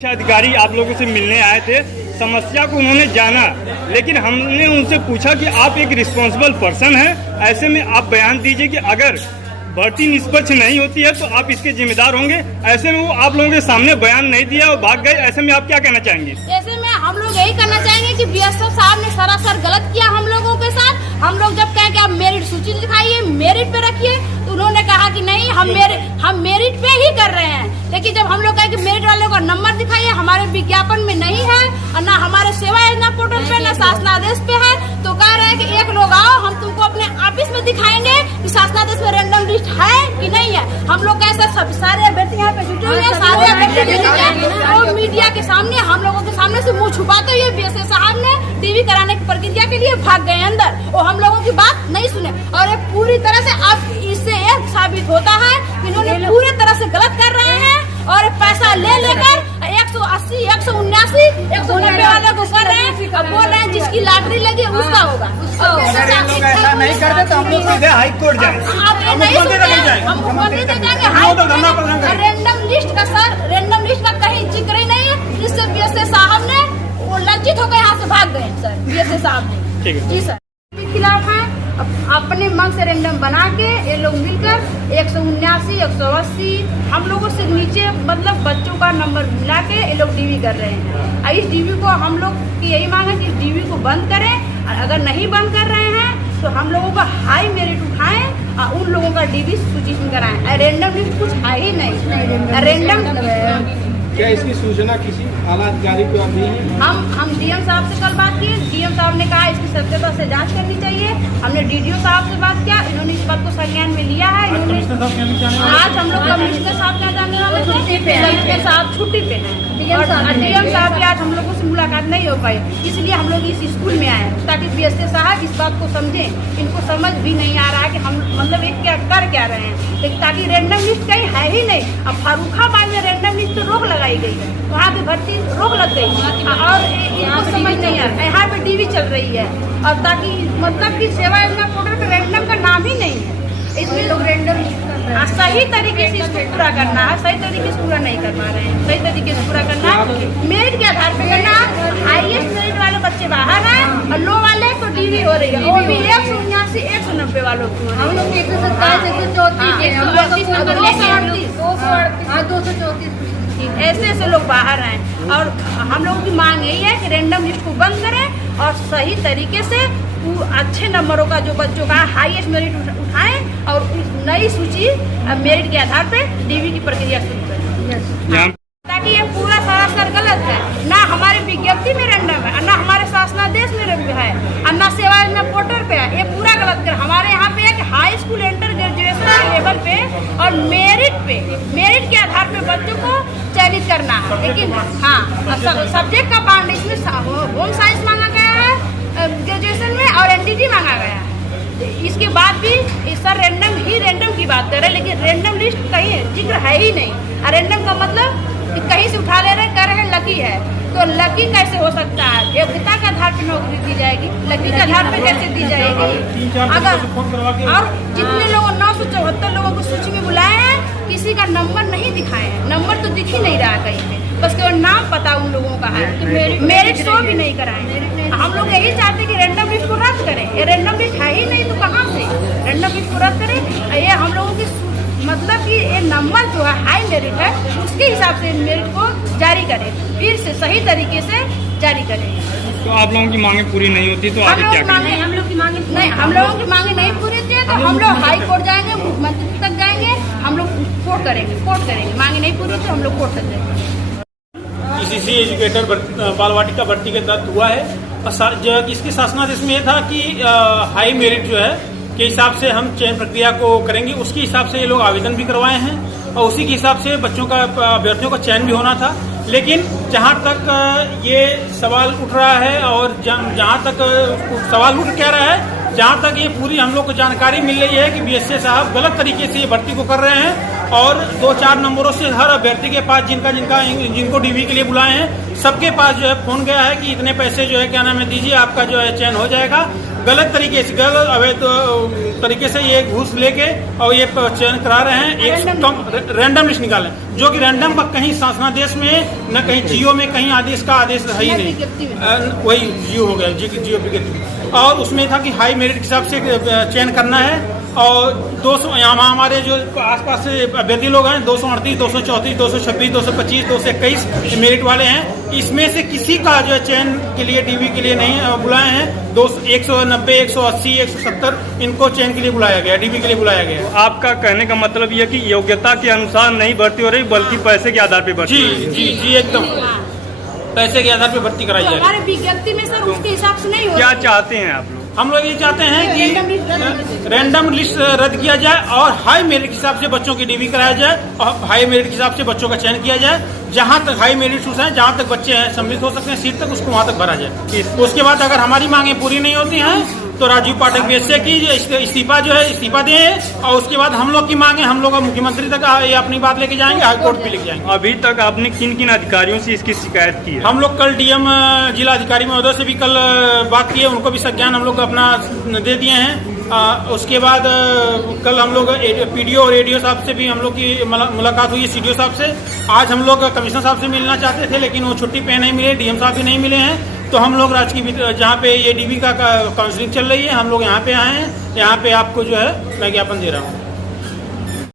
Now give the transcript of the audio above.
अधिकारी आप लोगों से मिलने आए थे, समस्या को उन्होंने जाना, लेकिन हमने उनसे पूछा कि आप एक रिस्पॉन्सिबल पर्सन हैं, ऐसे में आप बयान दीजिए कि अगर भर्ती निष्पक्ष नहीं होती है तो आप इसके जिम्मेदार होंगे। ऐसे में वो आप लोगों के सामने बयान नहीं दिया और भाग गए। ऐसे में आप क्या कहना चाहेंगे? ऐसे में हम लोग यही करना चाहेंगे कि बीएसएफ साहब ने सरासर गलत किया हम लोगों के साथ। हम लोग जब कहें कि आप मेरिट सूची दिखाइए, मेरिट पे रखिए, तो उन्होंने कहा कि नहीं हम मेरिट पे ही कर रहे हैं। लेकिन जब हम लोग कहें कि मेरिट वालों का नंबर दिखाइए, हमारे विज्ञापन में नहीं है और न हमारे सेवा योजना पोर्टल पे न शासनादेश पे है, तो कह रहे हैं कि एक लोग आओ, हम तुमको अपने ऑफिस में दिखाएंगे कि शासनादेश में रैंडम लिस्ट है कि नहीं है। हम लोग कैसे सब सारे अभ्यर्थी यहाँ पे जुटे हुए हैं, सारे अभ्यर्थी मीडिया के सामने हम लोगों के सामने से मुंह छुपाते हुए बीएसएफ साहब ने टीवी कराने की प्रक्रिया के लिए भाग गए अंदर और हम लोगों की बात नहीं सुने। और ये पूरी तरह से अब इससे यह साबित होता है कि इन्होंने पूरी तरह से गलत कर रहे हैं और पैसा ले लेकर 180, 179, 190 वालों को कर रहे हैं। अब बोल रहे हैं जिसकी लॉटरी लगी उसका होगा। अगर इन लोग ऐसा नहीं करते तो हम लोग सीधे हाई कोर्ट जाएंगे, हम मुख्यमंत्री तक जाएंगे। रैंडम लिस्ट का रैंडम लिस्ट का कहीं जिक्र ही नहीं है, जिससे बीएसएफ साहब ने वो लज्जित होकर यहाँ से भाग गए सर। बीएसएफ साहब ने जी सर खिलाफ है, अपने मन से रैंडम बना के ये लोग मिलकर 179, 180 हम लोगों से नीचे मतलब बच्चों का नंबर मिला के ये लोग डीवी कर रहे हैं। और इस डीवी को हम लोग की यही मांग है कि डीवी को बंद करें, और अगर नहीं बंद कर रहे हैं तो हम लोगों का हाई मेरिट उठाएं और उन लोगों का डीवी सूची में कराएं। रैंडम लिस्ट कुछ है ही नहीं। रैंडम क्या इसकी सूचना किसी आला अधिकारी को अभी? हम डीएम साहब से कल बात की, डीएम साहब ने कहा इसकी सत्यता से जांच करनी चाहिए। हमने डीडीओ साहब से बात किया, इन्होंने इस बात को संज्ञान में लिया है। आज हम लोग कमिश्नर साहब क्या जानने वाले थे, कमिश्नर साहब छुट्टी पे हैं और डीएम साहब की आज हम लोगों से मुलाकात नहीं हो पाई, इसलिए हम लोग इस स्कूल में आए ताकि बीएसएफ साहब इस बात को समझें। इनको समझ भी नहीं आ रहा है कि हम मतलब एक क्या कर क्या रहे हैं, लेकिन ताकि रैंडम लिस्ट कहीं है ही नहीं। अब फर्रुखाबाद में रैंडम लिस्ट तो रोक लगाई गई है, वहाँ पे भर्ती रोक लग गई और इनको समझ नहीं आ रहा। यहाँ पे डीवी चल रही है और ताकि मतलब कि सेवा योजना पोर्टल पे रैंडम का नाम ही नहीं है, इसमें लोग रैंडम सही तरीके से इसको पूरा करना है। सही तरीके से पूरा नहीं कर पा रहे हैं, सही तरीके से पूरा करना है, मेरिट के आधार पे करना। हाईएस्ट मेरिट वाले बच्चे बाहर हैं और लो वाले को डीवी हो रही है, वो भी 179, 190 वालों को। हम लोग 234 ऐसे लोग बाहर हैं और हम लोगों की मांग यही है कि रैंडम लिस्ट को बंद करें और सही तरीके से अच्छे नंबरों का जो बच्चों का हाईएस्ट मेरिट उठाएं और नई सूची मेरिट के आधार पे डीवी की प्रक्रिया शुरू करें, ताकि ये पूरा सरासर गलत है। ना हमारे विज्ञप्ति में रैंडम है, ना हमारे शासनादेश में है, और ना सेवा योजना पोर्टल पे है। ये पूरा गलत कर हमारे यहाँ पे एक हाई स्कूल इंटर ग्रेजुएशन के लेवल पे और मेरिट के आधार पे बच्चों को चयनित करना है। लेकिन हाँ सब्जेक्ट का बांड इसमें होम साइंस मांगा गया है ग्रेजुएशन में और एनडीटी मांगा गया है। इसके बाद भी सर रैंडम की बात कर रहे हैं, लेकिन रैंडम लिस्ट कहीं जिक्र है ही नहीं। और रैंडम का मतलब कहीं से उठा ले रहे कर रहे हैं लकी है, तो लकी कैसे हो सकता है? योग्यता के आधार पर नौकरी दी जाएगी, लकी के आधार पर कैसे दी जाएगी? अगर और जितने लोगों 974 लोगों को सूची में बुलाए हैं, किसी का नंबर नहीं दिखाए हैं, नंबर तो दिख ही नहीं रहा कहीं पे, बस केवल नाम पता उन लोगों का है। मेरिट शो भी नहीं कराए। हम लोग यही चाहते कि रैंडम लिस्ट को रद्द करें। ये रैंडम लिस्ट है ही नहीं तो कहाँ से रैंडम लिस्ट को रद्द करें। ये हम लोगों की मतलब कि ये नंबर जो है हाई मेरिट है उसके हिसाब से मेरिट को जारी करें, फिर से सही तरीके से जारी करें। तो आप लोगों की मांगे पूरी नहीं होती तो आगे क्या करेंगे? हम लोग की मांगे नहीं पूरी थी तो हम लोग हाई कोर्ट जाएंगे, मुख्यमंत्री तक जाएंगे, हम लोग कोर्ट करेंगे। मांगे नहीं पूरी तो हम लोग कोर्ट तक जाएंगे। ईसीसी एजुकेटर बाल वाटिका भर्ती के तहत हुआ है और इसके शासनादेश में यह था कि हाई मेरिट जो है के हिसाब से हम चयन प्रक्रिया को करेंगे, उसके हिसाब से ये लोग आवेदन भी करवाए हैं और उसी के हिसाब से बच्चों का अभ्यर्थियों का चयन भी होना था। लेकिन जहां तक ये सवाल उठ रहा है और जहां तक सवाल उठ क्या रहा है, जहां तक ये पूरी हम लोग को जानकारी मिल रही है कि बीएसएफ साहब गलत तरीके से ये भर्ती को कर रहे हैं और 2-4 नंबरों से हर अभ्यर्थी के पास जिनको डीवी के लिए बुलाए हैं सबके पास जो है फोन गया है कि इतने पैसे जो है क्या नाम है दीजिए, आपका जो है चयन हो जाएगा। गलत तरीके से, गलत अवैध तरीके से ये घूस लेके और ये चयन करा रहे हैं। एक कम रैंडम लिस्ट निकालें, जो कि रैंडम का कहीं शासनादेश में न कहीं जियो में कहीं आदेश का आदेश है ही नहीं, वही जियो हो गया, जियो विज्ञप्ति। और उसमें था कि हाई मेरिट के हिसाब से चयन करना है। और 200 यहाँ हमारे जो आसपास से अभ्यर्थी लोग हैं 238, 234, 226, 225, 221 मेरिट वाले हैं। इसमें से किसी का जो चयन के लिए डीवी के लिए नहीं बुलाए हैं। 190, 180, 170 इनको चयन के लिए बुलाया गया, डीवी के लिए बुलाया गया। आपका कहने का मतलब ये कि योग्यता के अनुसार नहीं भर्ती हो रही बल्कि पैसे के आधार पर भर्ती हो रही। जी एकदम पैसे के आधार पे भर्ती कराई जाए। हमारे विज्ञप्ति में सर उसके हिसाब से नहीं हो। क्या चाहते हैं आप लोग? हम लोग ये चाहते हैं कि रैंडम लिस्ट रद्द किया जाए और हाई मेरिट के हिसाब से बच्चों की डीवी कराया जाए और हाई मेरिट के हिसाब से बच्चों का चयन किया जाए। जहां तक हाई मेरिट शूज है, जहां तक बच्चे हैं सम्मिलित हो सकते हैं सीट तक, उसको वहां तक भरा जाए। उसके बाद अगर हमारी मांगे पूरी नहीं होती हैं तो राजीव पाठक बीएसए की इस्तीफा जो है इस्तीफा दें और उसके बाद हम लोग की मांगे हम लोग मुख्यमंत्री तक ये अपनी बात लेके जाएंगे, हाईकोर्ट पे लेके जाएंगे। अभी तक आपने किन किन अधिकारियों से इसकी शिकायत की है? हम लोग कल डीएम जिला अधिकारी महोदय से भी कल बात की है, उनको भी संज्ञान हम लोग अपना दे दिए हैं। उसके बाद कल हम लोग पीडीओ और एडीओ साहब से भी हम लोग की मुलाकात हुई है, सीडीओ साहब से। आज हम लोग कमिश्नर साहब से मिलना चाहते थे लेकिन वो छुट्टी पे नहीं मिले, डीएम साहब भी नहीं मिले हैं। तो हम लोग राजकीय जहाँ पे ये डीवी का काउंसलिंग चल रही है हम लोग यहाँ पे आए हैं, यहाँ पे आपको जो है मैं ज्ञापन दे रहा हूँ।